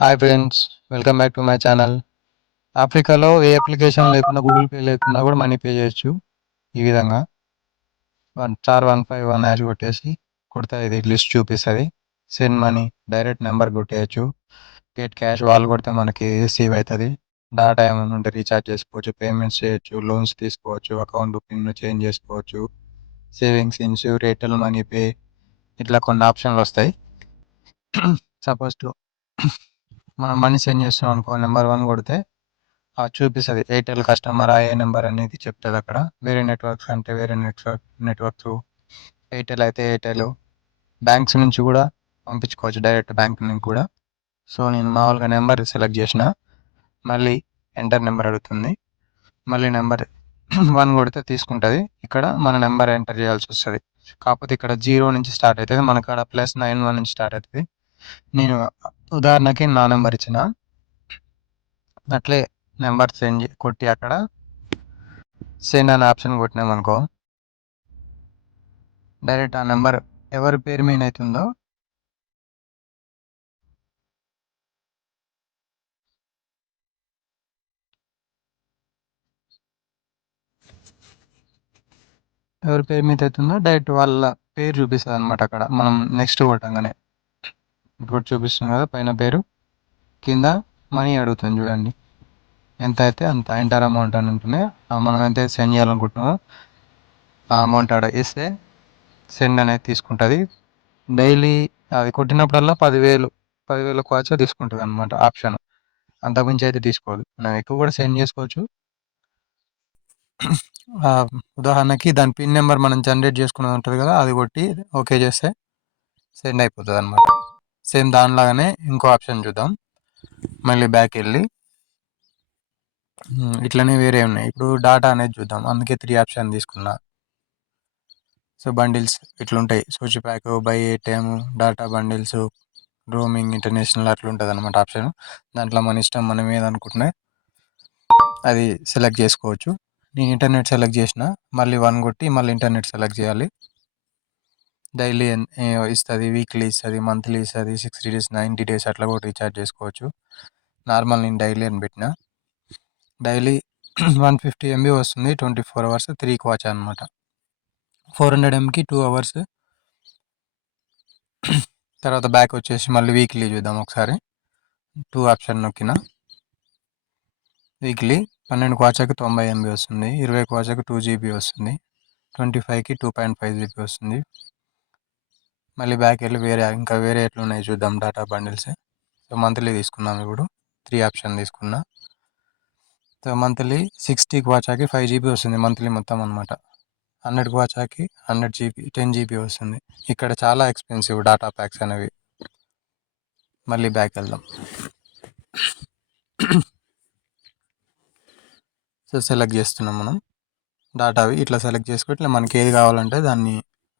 Hi friends, welcome back to my channel. ఆఫ్రికాలో ఏ application లేకుండా Google pay లేకుండా కూడా మనీ పే చేయొచ్చు. ఈ విధంగా 1 హ్యాష్ కొట్టేసి కొడితే ఇది లిస్ట్ చూపిస్తుంది. సెండ్ మనీ డైరెక్ట్ నెంబర్ కొట్టేయచ్చు. గెట్ క్యాష్ వాళ్ళు కొడితే మనకి రిసీవ్ అవుతుంది. డేటా ఏమైనా ఉంటే రీఛార్జ్ చేసుకోవచ్చు, పేమెంట్స్ చేయొచ్చు, లోన్స్ తీసుకోవచ్చు, అకౌంట్ పిన్ చేంజ్ చేసుకోవచ్చు, savings, insure, Airtel money pay, ఇట్లా కొన్ని ఆప్షన్లు వస్తాయి. సపోజ్ మనం మనీ సెండ్ చేస్తాం అనుకో, నెంబర్ 1 కొడితే చూపిస్తుంది ఎయిర్టెల్ కస్టమర్ ఏ నెంబర్ అనేది చెప్తుంది అక్కడ. వేరే నెట్వర్క్స్ అంటే వేరే నెట్వర్క్, ఎయిర్టెల్ అయితే ఎయిర్టెల్. బ్యాంక్స్ నుంచి కూడా పంపించుకోవచ్చు, డైరెక్ట్ బ్యాంక్ నుంచి కూడా. సో నేను మామూలుగా నెంబర్ సెలెక్ట్ చేసిన, మళ్ళీ ఎంటర్ నెంబర్ అడుగుతుంది. మళ్ళీ నెంబర్ 1 కొడితే తీసుకుంటుంది. ఇక్కడ మన నెంబర్ ఎంటర్ చేయాల్సి వస్తుంది. కాకపోతే ఇక్కడ 0 నుంచి స్టార్ట్ అవుతుంది, మనకాడ +91 నుంచి స్టార్ట్ అవుతుంది. నేను ఉదాహరణకి నా నెంబర్ ఇచ్చిన, అట్లే నెంబర్ సెండ్ కొట్టి అక్కడ సెండ్ అనే ఆప్షన్ కొట్టినామనుకో, డైరెక్ట్ ఆ నెంబర్ ఎవరి పేరు మీద అవుతుందో ఎవరి పేరు మీద అవుతుందో డైరెక్ట్ వాళ్ళ పేరు చూపిస్తుంది అనమాట. అక్కడ మనం నెక్స్ట్ కొట్టంగానే ఇప్పుడు చూపిస్తుంది కదా పైన పేరు, కింద మనీ అడుగుతుంది చూడండి. ఎంత అయితే అంత ఎంటర్ అమౌంట్ అని ఉంటుంది. మనం ఎంత సెండ్ చేయాలనుకుంటున్నామో ఆ అమౌంట్ ఆడ ఇస్తే సెండ్ అనేది తీసుకుంటుంది. డైలీ అది కొట్టినప్పుడల్లా 10,000 క్వాచో తీసుకుంటుంది అనమాట ఆప్షన్. అంతకుమించి అయితే తీసుకోదు. మనం ఎక్కువ కూడా సెండ్ చేసుకోవచ్చు. ఉదాహరణకి దాని పిన్ నెంబర్ మనం జనరేట్ చేసుకున్నది ఉంటుంది కదా, అది కొట్టి ఓకే చేస్తే సెండ్ అయిపోతుంది అనమాట. సేమ్ దానిలాగానే ఇంకో ఆప్షన్ చూద్దాం. మళ్ళీ బ్యాక్ వెళ్ళి ఇట్లనే వేరే ఉన్నాయి. ఇప్పుడు డాటా అనేది చూద్దాం, అందుకే 3 ఆప్షన్ తీసుకున్నా. సో బండిల్స్ ఇట్లుంటాయి, switch pack, by ATM, data bundles, roaming, international, అట్లా ఉంటుంది అనమాట ఆప్షన్. దాంట్లో మన ఇష్టం, మనం ఏదనుకుంటున్నా అది సెలెక్ట్ చేసుకోవచ్చు. నేను ఇంటర్నెట్ సెలెక్ట్ చేసిన, మళ్ళీ 1 కొట్టి మళ్ళీ ఇంటర్నెట్ సెలెక్ట్ చేయాలి. డైలీ ఇస్తుంది, వీక్లీ ఇస్తుంది, మంత్లీ ఇస్తుంది, 60 days, 90 days అట్లా కూడా రీఛార్జ్ చేసుకోవచ్చు. నార్మల్ నేను డైలీ అని పెట్టిన. డైలీ 150 MB వస్తుంది, 24 hours, 3 వాచ్ అనమాట. 400 MBకి 2 hours. తర్వాత బ్యాక్ వచ్చేసి మళ్ళీ వీక్లీ చూద్దాం ఒకసారి. 2 ఆప్షన్ నొక్కిన, వీక్లీ 12 వాచాకి 90 MB వస్తుంది, 20 వాచాకి 2 GB వస్తుంది, 25కి 2.5 GB వస్తుంది. మళ్ళీ బ్యాక్ వెళ్ళి ఇంకా వేరే ఎట్లున్నాయి చూద్దాం డాటా బండిల్స్. సో మంత్లీ తీసుకున్నాం, ఇప్పుడు 3 ఆప్షన్ తీసుకున్నా. సో మంత్లీ 60 వాచాకి 5 GB వస్తుంది మంత్లీ మొత్తం అనమాట. 100 వాచాకి 100 GB 10 GB వస్తుంది. ఇక్కడ చాలా ఎక్స్పెన్సివ్ డాటా ప్యాక్స్ అనేవి. మళ్ళీ బ్యాక్ వెళ్దాం. సో సెలెక్ట్ చేస్తున్నాం మనం డాటావి. ఇట్లా సెలెక్ట్ చేసుకుని ఇట్లా మనకి ఏది కావాలంటే దాన్ని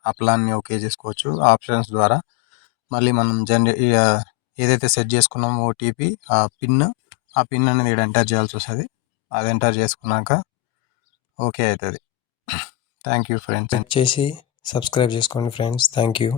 ఆ ప్లాన్ని ఓకే చేసుకోవచ్చు ఆప్షన్స్ ద్వారా. మళ్ళీ మనం ఏదైతే సెట్ చేసుకున్నామో ఓటీపీ, ఆ పిన్ అనేది ఇక్కడ ఎంటర్ చేయాల్సి వస్తుంది. అది ఎంటర్ చేసుకున్నాక ఓకే అవుతుంది. Thank you friends. చేసి సబ్స్క్రైబ్ చేసుకోండి ఫ్రెండ్స్. Thank you.